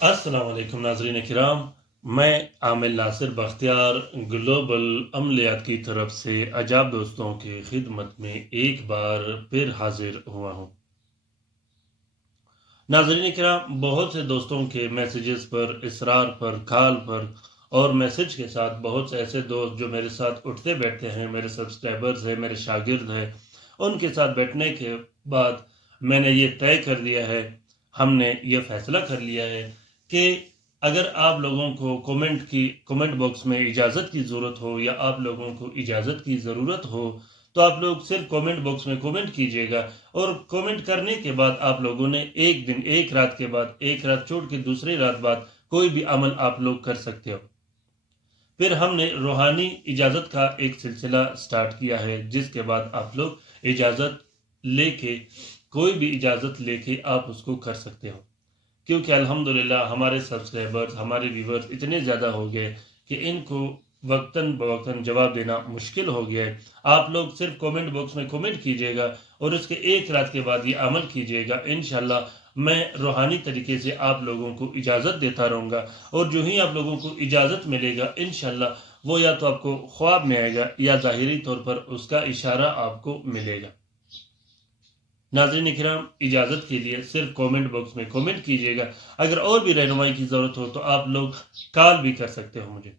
अस्सलाम वालेकुम नाज़रीन किराम। मैं आमिर नासिर बख्तियार ग्लोबल अमलियात की तरफ से अजाब दोस्तों की खिदमत में एक बार फिर हाजिर हुआ हूँ। नाज़रीन किराम, बहुत से दोस्तों के मैसेजेस पर, इसरार पर, कॉल पर और मैसेज के साथ बहुत से ऐसे दोस्त जो मेरे साथ उठते बैठते हैं, मेरे सब्सक्राइबर्स हैं, मेरे शागिर्द हैं, उनके साथ बैठने के बाद मैंने ये तय कर लिया है, हमने ये फैसला कर लिया है कि अगर आप लोगों को कमेंट बॉक्स में इजाज़त की ज़रूरत हो या आप लोगों को इजाज़त की ज़रूरत हो, तो आप लोग सिर्फ कमेंट बॉक्स में कमेंट कीजिएगा। और कमेंट करने के बाद आप लोगों ने एक दिन, एक रात के बाद, एक रात छोड़ के दूसरी रात बाद कोई भी अमल आप लोग कर सकते हो। फिर हमने रूहानी इजाज़त का एक सिलसिला स्टार्ट किया है, जिसके बाद आप लोग इजाज़त लेके, कोई भी इजाज़त लेके आप उसको कर सकते हो। क्योंकि अल्हम्दुलिल्लाह हमारे सब्सक्राइबर्स, हमारे व्यूवर्स इतने ज़्यादा हो गए कि इनको वक्तन बवक्तन जवाब देना मुश्किल हो गया है। आप लोग सिर्फ कमेंट बॉक्स में कमेंट कीजिएगा और उसके एक रात के बाद ये अमल कीजिएगा। इंशाल्लाह मैं रूहानी तरीके से आप लोगों को इजाज़त देता रहूँगा, और जो ही आप लोगों को इजाज़त मिलेगा इंशाल्लाह वो या तो आपको ख्वाब में आएगा या ज़ाहिरी तौर पर उसका इशारा आपको मिलेगा। नाज़रीन इकराम, इजाज़त के लिए सिर्फ कमेंट बॉक्स में कमेंट कीजिएगा। अगर और भी रहनुमाई की ज़रूरत हो तो आप लोग कॉल भी कर सकते हो मुझे।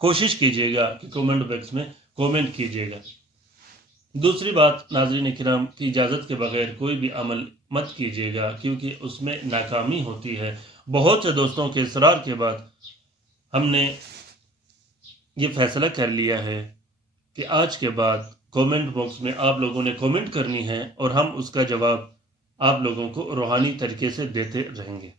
कोशिश कीजिएगा कि कमेंट बॉक्स में कमेंट कीजिएगा। दूसरी बात नाज़रीन इकराम, की इजाज़त के बगैर कोई भी अमल मत कीजिएगा, क्योंकि उसमें नाकामी होती है। बहुत से दोस्तों के इसरार के बाद हमने ये फैसला कर लिया है कि आज के बाद कमेंट बॉक्स में आप लोगों ने कमेंट करनी है और हम उसका जवाब आप लोगों को रूहानी तरीके से देते रहेंगे।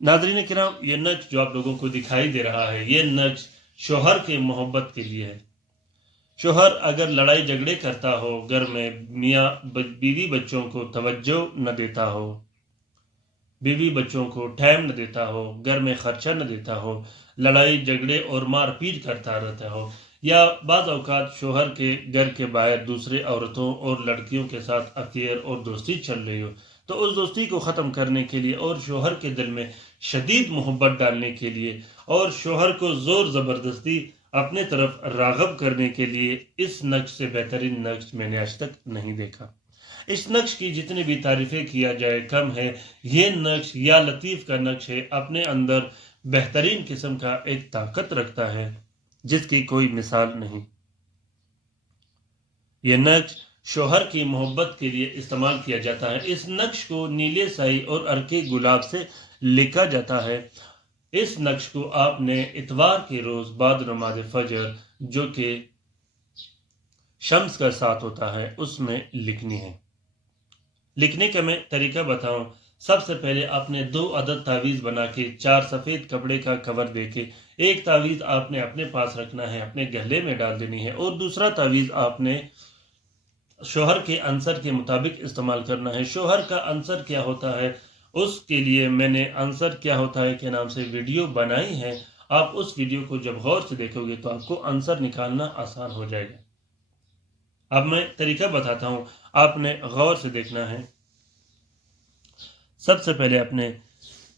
नाज़रीन किराम, ये नक्श जो आप लोगों को दिखाई दे रहा है, ये नक्श शोहर के मोहब्बत के लिए है। शोहर अगर लड़ाई झगड़े करता हो, घर में मियाँ बीवी बच्चों को तवज्जो न देता हो, बीवी बच्चों को टाइम न देता हो, घर में खर्चा न देता हो, लड़ाई झगड़े और मारपीट करता रहता हो, या बाज़ औक़ात शोहर के घर के बाहर दूसरे औरतों और लड़कियों के साथ अफेयर और दोस्ती चल रही हो, तो उस दोस्ती को ख़त्म करने के लिए और शोहर के दिल में शदीद मोहब्बत डालने के लिए और शोहर को ज़ोर ज़बरदस्ती अपने तरफ राग़ब करने के लिए इस नक्श से बेहतरीन नक्श मैंने आज तक नहीं देखा। इस नक्श की जितनी भी तारीफ़ें किया जाए कम है। ये नक्श या लतीफ़ का नक्श है, अपने अंदर बेहतरीन किस्म का एक ताकत रखता है जिसकी कोई मिसाल नहीं। ये नक्श शोहर की मोहब्बत के लिए इस्तेमाल किया जाता है। इस नक्श को नीले स्याही और अर्के गुलाब से लिखा जाता है। इस नक्श को आपने इतवार के रोज़ बाद नमाज फजर, जो कि शम्स का साथ होता है, उसमें लिखनी है। लिखने का मैं तरीका बताऊं, सबसे पहले आपने 2 अदद तावीज़ बना के 4 सफ़ेद कपड़े का कवर देके एक तावीज़ आपने अपने पास रखना है, अपने गले में डाल देनी है, और दूसरा तावीज़ आपने शोहर के अंसर के मुताबिक इस्तेमाल करना है। शोहर का अंसर क्या होता है, उसके लिए मैंने अंसर क्या होता है के नाम से वीडियो बनाई है। आप उस वीडियो को जब गौर से देखोगे तो आपको अंसर निकालना आसान हो जाएगा। अब मैं तरीका बताता हूँ, आपने गौर से देखना है। सबसे पहले आपने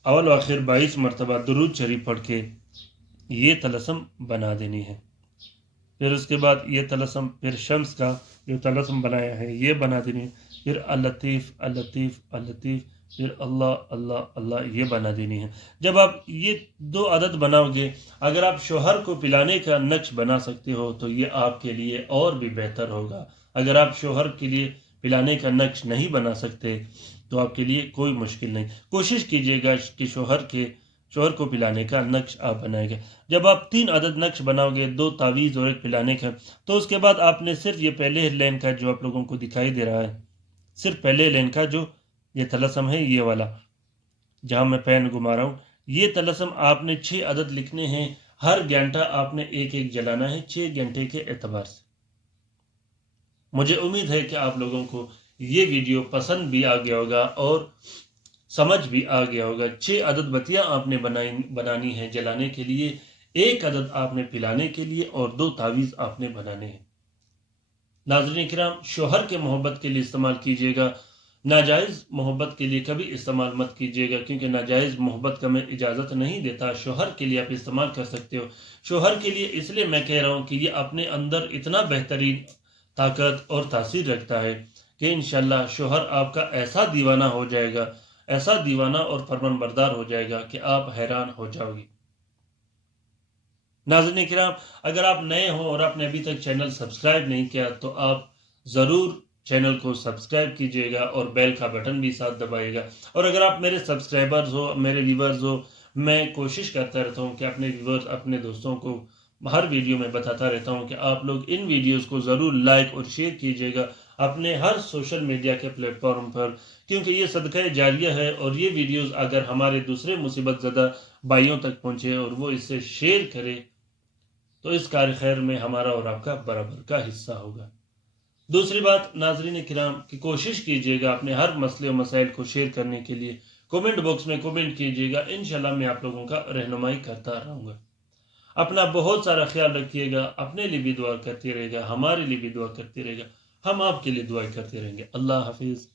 अव्वल व आखिर 22 मरतबा दुरूद शरीफ पढ़ के ये तलस्सुम बना देनी है। फिर उसके बाद ये तलस्सुम, फिर शम्स का जो तलस्सुम बनाया है ये बना देनी है। फिर अल लतीफ़ अल लतीफ़ अल लतीफ़, फिर अल्लाह अल्लाह अल्लाह ये बना देनी है। जब आप ये 2 अदद बनाओगे, अगर आप शोहर को पिलाने का नक्श बना सकते हो तो ये आपके लिए और भी बेहतर होगा। अगर आप शोहर के लिए पिलाने का नक्श नहीं बना सकते तो आपके लिए कोई मुश्किल नहीं। कोशिश कीजिएगा कि शोहर को पिलाने का नक्श आप बनाएंगे। जब आप 3 अदद नक्श बनाओगे, 2 तावीज़ और 1 पिलाने का, तो उसके बाद आपने सिर्फ ये पहले लाइन का जो आप लोगों को दिखाई दे रहा है, सिर्फ पहले लाइन का जो ये तलस्सुम है, ये वाला जहाँ मैं पेन घुमा रहा हूँ, ये तलस्सुम आपने 6 अदद लिखने हैं। हर घंटा आपने एक एक जलाना है, 6 घंटे के एतबार से। मुझे उम्मीद है कि आप लोगों को ये वीडियो पसंद भी आ गया होगा और समझ भी आ गया होगा। 6 अदद बत्तियां आपने बनानी है जलाने के लिए, 1 अदद आपने पिलाने के लिए और 2 तावीज़ आपने बनाने हैं। नाज़रीन किराम, शोहर के मोहब्बत के लिए इस्तेमाल कीजिएगा। ناجائز محبت کے لیے کبھی استعمال مت کیجیے گا، کیونکہ ناجائز محبت کا میں اجازت نہیں دیتا۔ شوہر کے لیے آپ استعمال کر سکتے ہو، شوہر کے لیے اس لیے میں کہہ رہا ہوں کہ یہ اپنے اندر اتنا بہترین طاقت اور تاثیر رکھتا ہے کہ انشاءاللہ شوہر آپ کا ایسا دیوانہ ہو جائے گا، ایسا دیوانہ اور فرمان بردار ہو جائے گا کہ آپ حیران ہو جاؤ گے۔ ناظرین کرام، اگر آپ نئے ہوں اور آپ نے ابھی تک چینل سبسکرائب نہیں کیا تو آپ ضرور چینل کو سبسکرائب کیجئے گا اور بیل کا بٹن بھی ساتھ دبائیے گا۔ اور اگر آپ میرے سبسکرائبرز ہو، میرے ویورز ہو، میں کوشش کرتا رہتا ہوں کہ اپنے ویورز، اپنے دوستوں کو ہر ویڈیو میں بتاتا رہتا ہوں کہ آپ لوگ ان ویڈیوز کو ضرور لائک اور شیئر کیجئے گا اپنے ہر سوشل میڈیا کے پلیٹ فارم پر، کیونکہ یہ صدقہ جاریہ ہے، اور یہ ویڈیوز اگر ہمارے دوسرے مصیبت زدہ بھائیوں تک پہنچے اور وہ اس سے شیئر کرے تو اس کار خیر میں ہمارا اور آپ کا برابر کا حصہ ہوگا۔ دوسری بات ناظرین کرام کہ کوشش کیجئے گا اپنے ہر مسئلے و مسائل کو شیئر کرنے کے لیے کومنٹ باکس میں کومنٹ کیجئے گا، انشاءاللہ میں آپ لوگوں کا رہنمائی کرتا رہوں گا۔ اپنا بہت سارا خیال رکھیے گا، اپنے لیے بھی دعا کرتے رہے گا، ہمارے لیے بھی دعا کرتے رہے گا، ہم آپ کے لیے دعا کرتے رہیں گے۔ اللہ حافظ۔